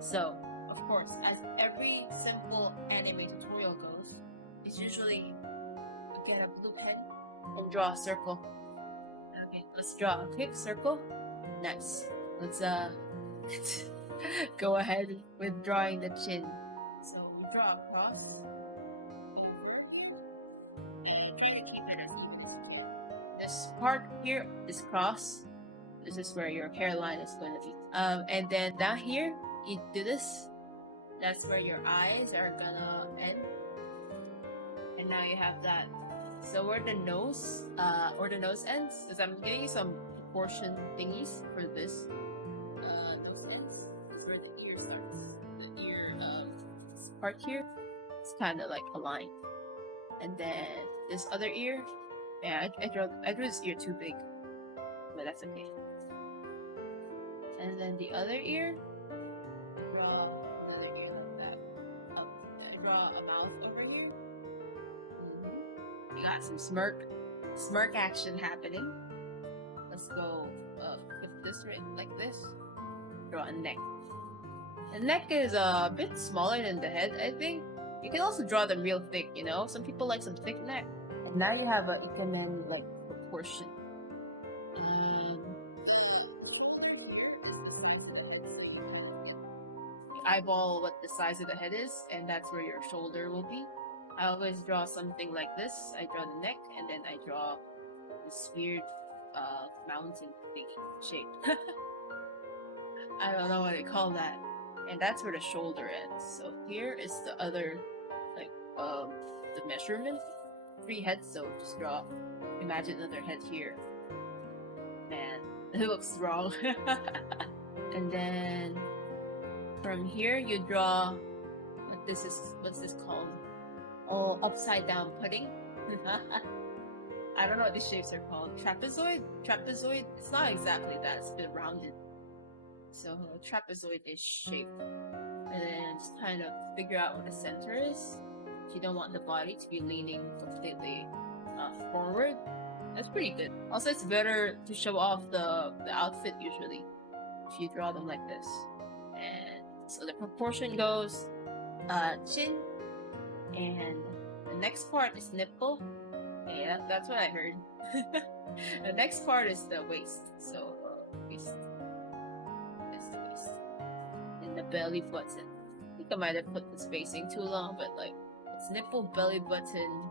So, of course, as every simple anime tutorial goes, it's usually you get a blue pen and draw a circle. Okay, let's draw a quick circle. Nice. Let's go ahead with drawing the chin. So we draw a cross. This part here is cross. This is where your hairline is going to be. And then down here, you do this. That's where your eyes are gonna end. And now you have that. So where the nose ends, because I'm giving you some proportion thingies for this. Nose ends is where the ear starts. The ear part here, it's kind of like a line. And then this other ear, yeah, I drew this ear too big, but that's okay. And then the other ear, draw another ear like that. I draw a mouth over here. You got some smirk action happening. Let's go flip this right like this. Draw a neck. The neck is a bit smaller than the head, I think. You can also draw them real thick, you know? Some people like some thick neck. And now you have a Ikemen like proportion. Eyeball what the size of the head is, and that's where your shoulder will be. I always draw something like this. I draw the neck, and then I draw this weird mountain thingy shape. I don't know what they call that. And that's where the shoulder ends. So here is the other, like, the measurement. 3 heads, so just draw. Imagine another head here. Man, it looks wrong. And then from here you draw what's this called? Oh, upside down pudding. I don't know what these shapes are called. Trapezoid? It's not exactly that, it's a bit rounded. So trapezoid-ish shape. And then just kind of figure out what the center is. If you don't want the body to be leaning completely forward. That's pretty good. Also, it's better to show off the outfit usually if you draw them like this. And so the proportion goes chin, and the next part is nipple. Yeah, that's what I heard. The next part is the waist. So waist. That's the waist. And the belly button. I think I might have put the spacing too long, but like it's nipple, belly button,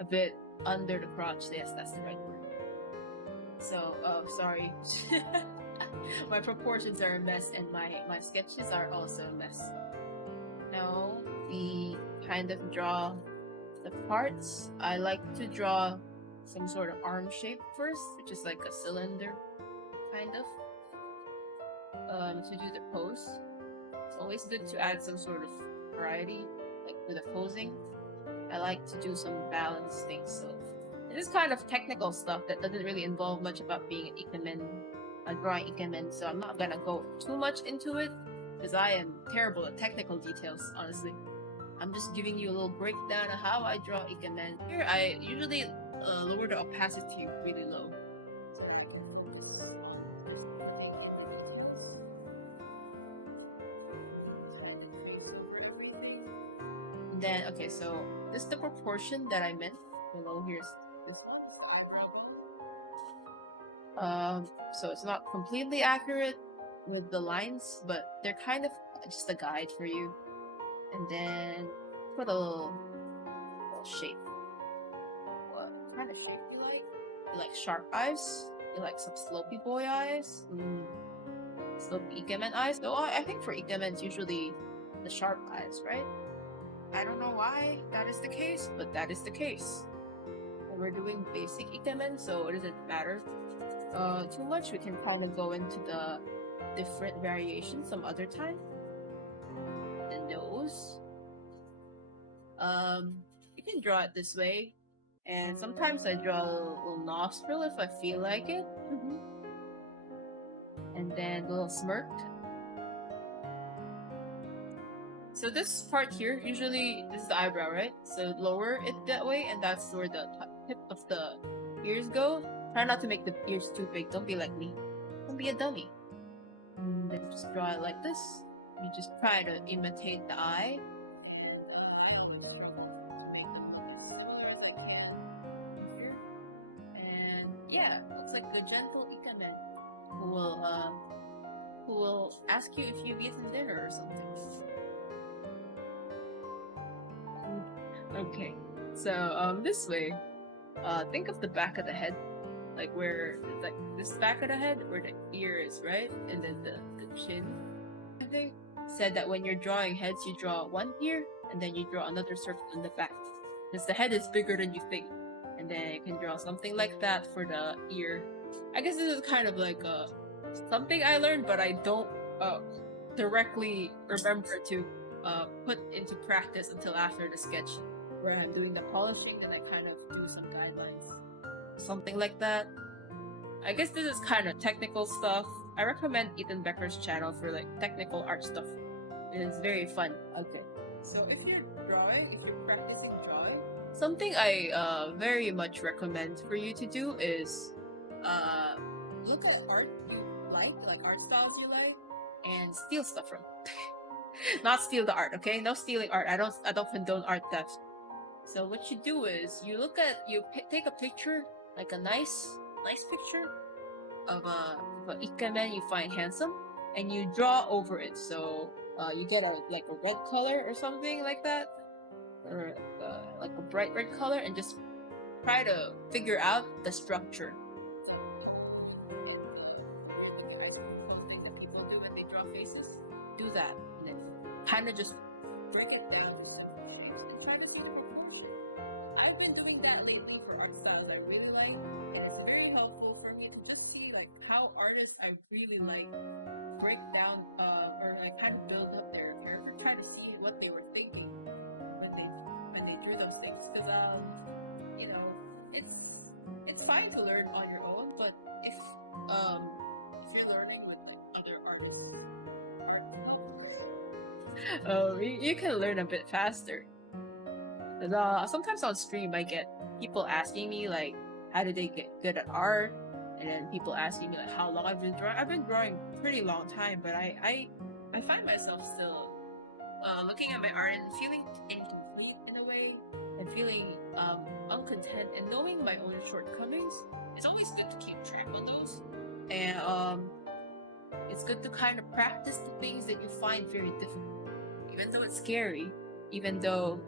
a bit under the crotch. Yes, that's the right word. So, sorry. My proportions are a mess, and my sketches are also a mess. Now, we kind of draw the parts. I like to draw some sort of arm shape first, which is like a cylinder, kind of. To do the pose. It's always good to add some sort of variety, like with the posing. I like to do some balance things, so this is kind of technical stuff that doesn't really involve much about being an Ikemen, drawing Ikemen, so I'm not gonna go too much into it, because I am terrible at technical details, honestly. I'm just giving you a little breakdown of how I draw Ikemen. Here, I usually lower the opacity really low. Then, okay, so this is the proportion that I meant. Below here's this one. So it's not completely accurate with the lines, but they're kind of just a guide for you. And then put a little shape. What kind of shape you like? You like sharp eyes? You like some slopey boy eyes? Slopey Ikemen eyes? So I think for Ikemen it's usually the sharp eyes, right? I don't know why that is the case, but that is the case. And we're doing basic Ikemen, so it doesn't matter too much. We can kind of go into the different variations some other time. The nose. You can draw it this way. And sometimes I draw a little nostril if I feel like it. And then a little smirk. So this part here, usually this is the eyebrow, right? So lower it that way, and that's where the tip of the ears go. Try not to make the ears too big. Don't be like me. Don't be a dummy. And then just draw it like this. you just try to imitate the eye. And I always struggle to make them look as similar as I can here. And yeah, looks like a gentle Ikemen who will ask you if you've eaten dinner or something. Okay, so this way, think of the back of the head, like where like this back of the head where the ear is, right? And then the chin. I think said that when you're drawing heads, you draw one ear and then you draw another circle in the back. Because the head is bigger than you think. And then you can draw something like that for the ear. I guess this is kind of like something I learned, but I don't directly remember to put into practice until after the sketch, where I'm doing the polishing and I kind of do some guidelines. Something like that. I guess this is kind of technical stuff. I recommend Ethan Becker's channel for like technical art stuff. It is very fun. Okay. So if you're practicing drawing, something I very much recommend for you to do is look at art you like art styles you like, and steal stuff from. Not steal the art, okay? No stealing art. I don't condone art theft. So what you do is you take a picture, like a nice picture of a Ikemen you find handsome, and you draw over it. So you get a red color or something like that, or like a bright red color, and just try to figure out the structure. Thing that people do when they draw faces, do that, and then kind of just break it down to simple shapes and try to see the proportion. I've been doing that lately for art styles I really like, and it's very helpful for me to just see like how artists I really like break down or like kind of build up their character, try to see what they were thinking when they drew those things. Because you know, it's fine to learn on your own, but if you're learning with like other artists, you can learn a bit faster. Sometimes on stream I get people asking me like, how did they get good at art? And then people asking me like how long I've been drawing. I've been drawing pretty long time, but I find myself still looking at my art and feeling incomplete in a way, and feeling uncontent, and knowing my own shortcomings. It's always good to keep track on those, and it's good to kind of practice the things that you find very difficult, even though it's scary, even though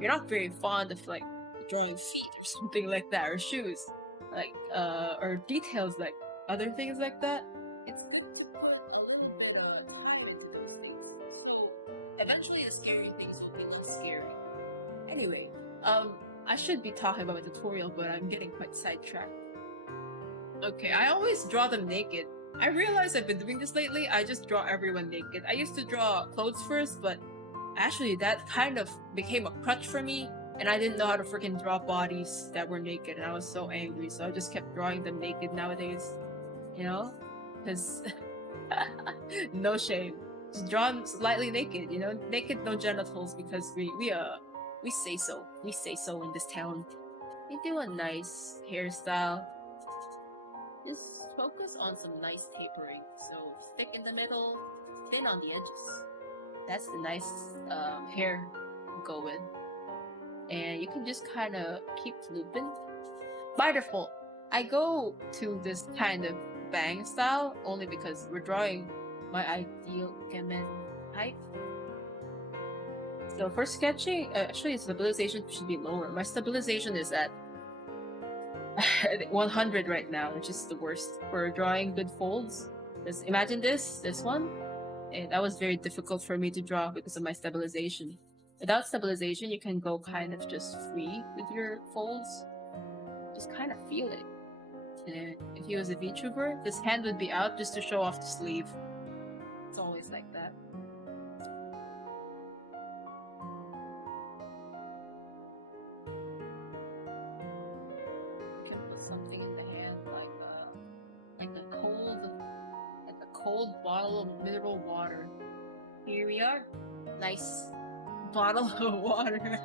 you're not very fond of like drawing feet or something like that, or shoes, like or details like other things like that. It's good to put a little bit of time into those things, so eventually the scary things will be less scary. Anyway, I should be talking about my tutorial, but I'm getting quite sidetracked. Okay, I always draw them naked. I realize I've been doing this lately. I just draw everyone naked. I used to draw clothes first, but actually that kind of became a crutch for me, and I didn't know how to freaking draw bodies that were naked, and I was so angry, so I just kept drawing them naked nowadays. You know? Because no shame. Just draw them slightly naked, you know? Naked, no genitals, because we say so. We say so in this town. We do a nice hairstyle. Just focus on some nice tapering. So thick in the middle, thin on the edges. That's the nice hair to go with. And you can just kind of keep looping. By default, I go to this kind of bang style only because we're drawing my ideal Ikemen height. So for sketching, actually stabilization should be lower. My stabilization is at 100 right now, which is the worst for drawing good folds. Just imagine this one, and that was very difficult for me to draw because of my stabilization. Without stabilization, you can go kind of just free with your folds. Just kind of feel it. And if he was a VTuber, this hand would be out just to show off the sleeve. It's always like that. You can put something in the hand like a cold bottle of mineral water. Here we are. Nice bottle of water.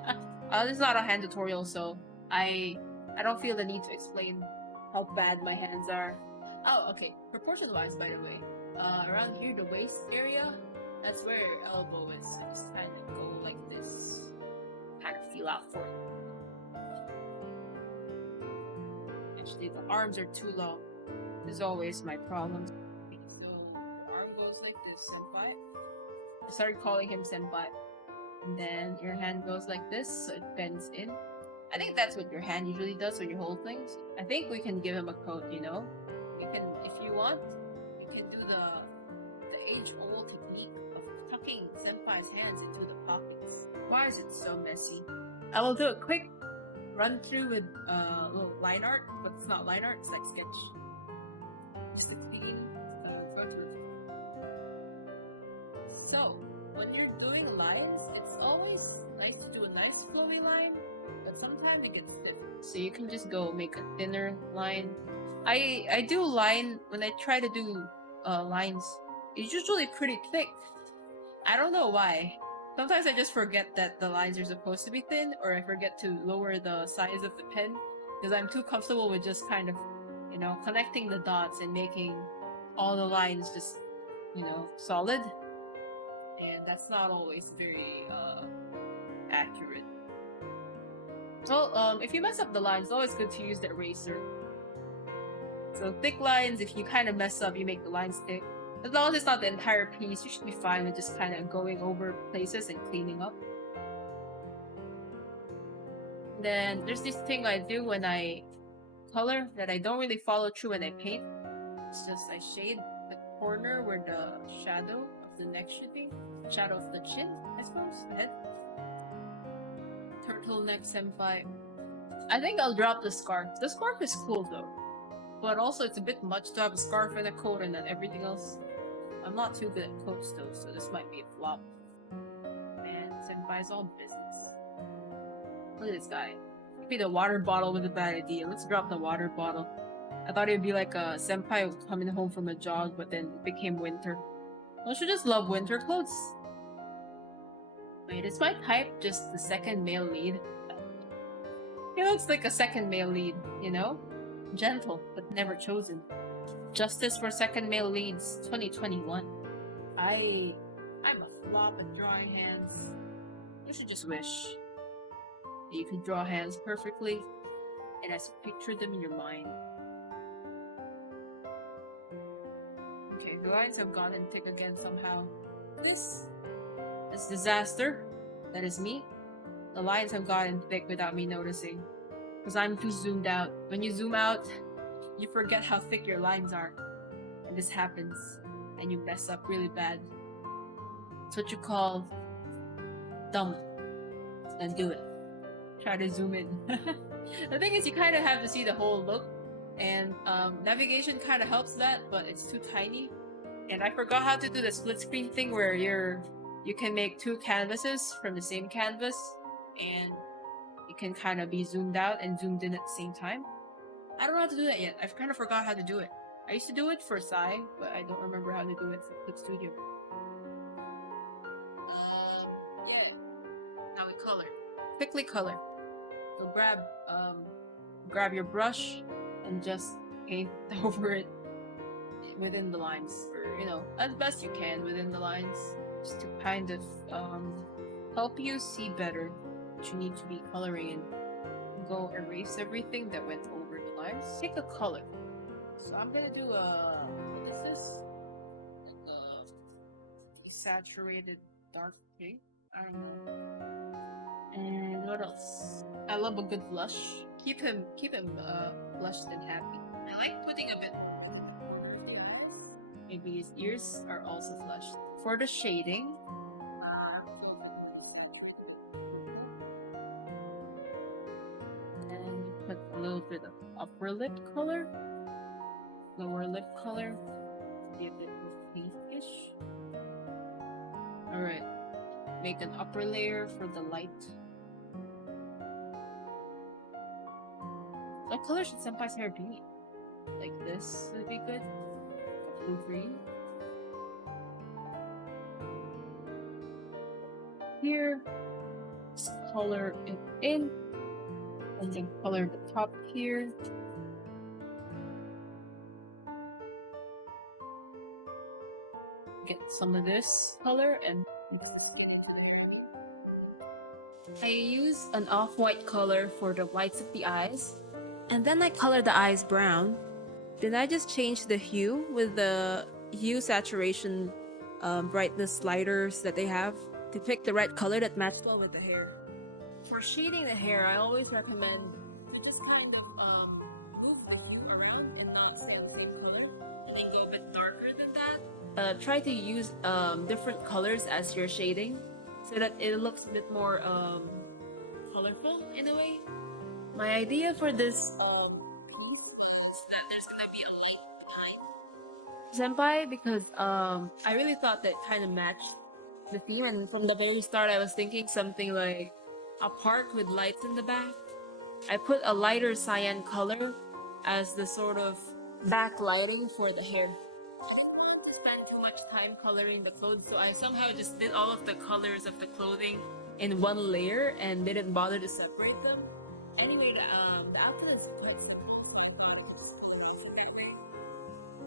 This is not a hand tutorial, so I don't feel the need to explain how bad my hands are. Oh, okay. Proportion-wise, by the way, around here, the waist area, That's where your elbow is. So just kind of go like this. Kind of feel out for it. Actually, the arms are too long. This is always my problem. Okay, so your arm goes like this, senpai. I started calling him senpai. And then your hand goes like this, so it bends in. I think that's what your hand usually does when you hold things. I think we can give him a code, you know? You can, if you want, you can do the age-old technique of tucking senpai's hands into the pockets. Why is it so messy? I will do a quick run through with little line art, but it's not line art, it's like sketch. Just a clean photo. So, when you're doing lines, it's always nice to do a nice flowy line, but sometimes it gets stiff. So you can just go make a thinner line. I do line, when I try to do lines, it's usually pretty thick. I don't know why. Sometimes I just forget that the lines are supposed to be thin, or I forget to lower the size of the pen, because I'm too comfortable with just kind of, you know, connecting the dots and making all the lines just, you know, solid. And that's not always very accurate. So if you mess up the lines, it's always good to use the eraser. So thick lines, if you kind of mess up, you make the lines thick. As long as it's not the entire piece, you should be fine with just kind of going over places and cleaning up. Then there's this thing I do when I color that I don't really follow through when I paint. It's just I shade the corner where the shadow of the neck should be. Shadow of the chin, I suppose, the head. Turtleneck senpai. I think I'll drop the scarf. The scarf is cool though. But also it's a bit much to have a scarf and a coat and then everything else. I'm not too good at coats though, so this might be a flop. Man, senpai's all business. Look at this guy. Maybe the water bottle was a bad idea. Let's drop the water bottle. I thought it'd be like a senpai coming home from a jog, but then it became winter. Don't you just love winter clothes? Wait, is my type just the second male lead? He looks like a second male lead, you know? Gentle, but never chosen. Justice for second male leads 2021. I'm a flop at drawing hands. You should just wish that you could draw hands perfectly and as you picture them in your mind. Okay, the lines have gotten thick again somehow. This disaster. That is me. The lines have gotten thick without me noticing. Because I'm too zoomed out. When you zoom out, you forget how thick your lines are. And this happens. And you mess up really bad. It's what you call dumb. Then do it. Try to zoom in. The thing is, you kind of have to see the whole look. And navigation kind of helps that, but it's too tiny. And I forgot how to do the split screen thing where you can make two canvases from the same canvas. And you can kind of be zoomed out and zoomed in at the same time. I don't know how to do that yet. I've kind of forgot how to do it. I used to do it for Psy, but I don't remember how to do it for Clip Studio. Yeah. Now we color. Quickly color. So grab your brush and just paint over it within the lines, or you know, as best you can within the lines, just to kind of help you see better what you need to be coloring in. Go erase everything that went over the lines. Pick a color. So I'm gonna do what is this? Like a saturated dark pink. I don't know. And what else? I love a good blush. Keep him blushed and happy. I like putting a bit of the eyes. Maybe his ears are also flushed. For the shading, and put a little bit of upper lip color, lower lip color, be a bit more pinkish. Alright, make an upper layer for the light. What color should Senpai's hair be? Like this would be good. Blue-green. Here, just color it in, and then color the top here. get some of this color and I use an off-white color for the whites of the eyes, and then I color the eyes brown. Then I just change the hue with the hue saturation brightness sliders that they have to pick the right color that matches well with the hair. For shading the hair, I always recommend to just kind of move the hue around and not stay on the same color. And then go a bit darker than that. Try to use different colors as you're shading so that it looks a bit more colorful in a way. My idea for this piece is that there's gonna be a light behind Senpai because I really thought that kind of matched the theme, and from the very start I was thinking something like a park with lights in the back. I put a lighter cyan color as the sort of backlighting for the hair. I didn't want to spend too much time coloring the clothes, so I somehow just did all of the colors of the clothing in one layer and didn't bother to separate them. Anyway, the outfit is quite simple.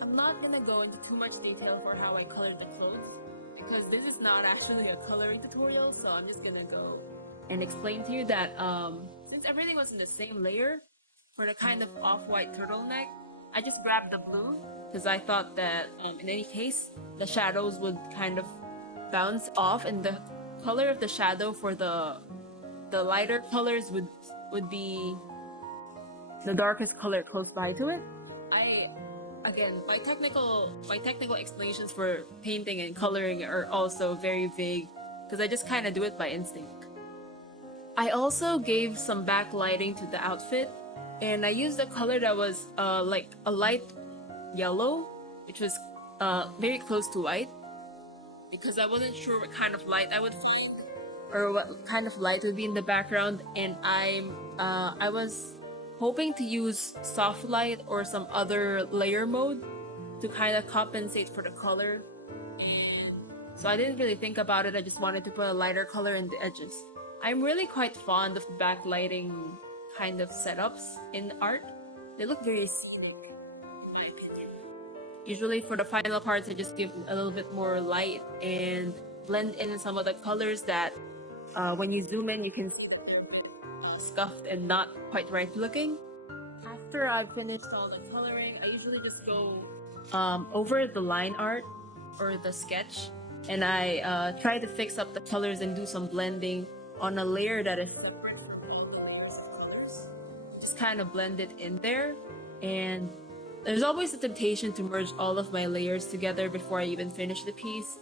I'm not gonna go into too much detail for how I colored the clothes because this is not actually a coloring tutorial, so I'm just gonna go and explain to you that since everything was in the same layer, for the kind of off-white turtleneck, I just grabbed the blue because I thought that in any case, the shadows would kind of bounce off and the color of the shadow for the lighter colors would be the darkest color close by to it. Again, my technical explanations for painting and coloring are also very vague because I just kind of do it by instinct. I also gave some backlighting to the outfit, and I used a color that was like a light yellow, which was very close to white, because I wasn't sure what kind of light I would find or what kind of light would be in the background, and I was hoping to use soft light or some other layer mode to kind of compensate for the color. And so I didn't really think about it, I just wanted to put a lighter color in the edges. I'm really quite fond of backlighting kind of setups in art. They look very scenery, in my opinion. Usually for the final parts, I just give a little bit more light and blend in some of the colors that when you zoom in, you can see that they're a bit scuffed and not quite right looking. After I've finished all the coloring, I usually just go over the line art or the sketch, and I try to fix up the colors and do some blending on a layer that is separate from all the layers of colors. Just kind of blend it in there, and there's always a temptation to merge all of my layers together before I even finish the piece,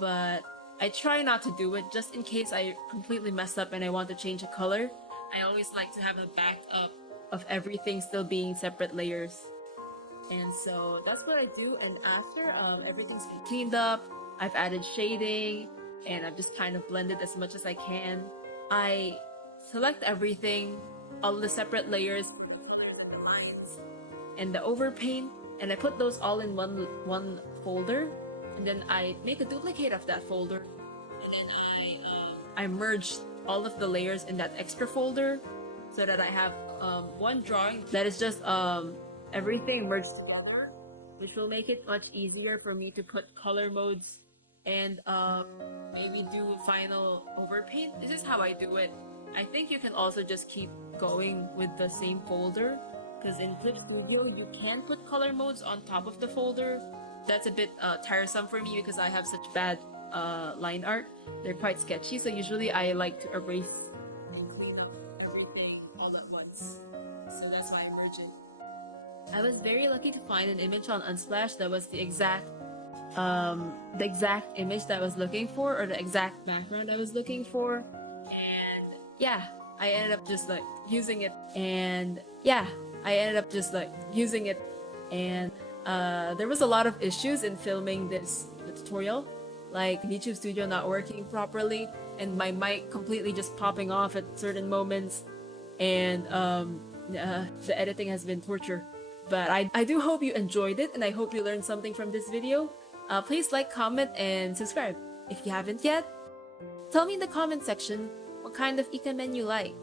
but I try not to do it just in case I completely mess up and I want to change a color. I always like to have a backup of everything still being separate layers. And so that's what I do, and after everything's been cleaned up, I've added shading, and I've just kind of blended as much as I can. I select everything, all the separate layers, the lines, and the overpaint, and I put those all in one folder, and then I make a duplicate of that folder, and then I merge all of the layers in that extra folder so that I have one drawing that is just everything merged together, which will make it much easier for me to put color modes and maybe do final overpaint. This is how I do it. I think you can also just keep going with the same folder, because in Clip Studio you can put color modes on top of the folder. That's a bit tiresome for me because I have such bad line art. They're quite sketchy, so usually I like to erase and clean up everything all at once. So that's why I merge it. I was very lucky to find an image on Unsplash that was the exact image that I was looking for, or the exact background I was looking for, and yeah, I ended up just like using it, and there was a lot of issues in filming the tutorial, like YouTube Studio not working properly and my mic completely just popping off at certain moments, and the editing has been torture. But I do hope you enjoyed it, and I hope you learned something from this video. Please like, comment, and subscribe if you haven't yet. Tell me in the comment section what kind of Ikemen you like.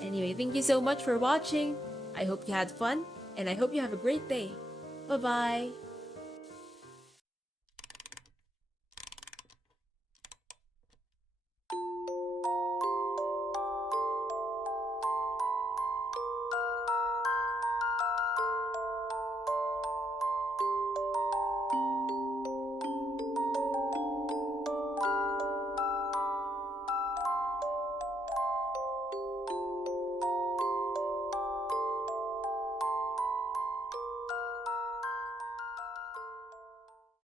Anyway, thank you so much for watching. I hope you had fun, and I hope you have a great day. Bye bye!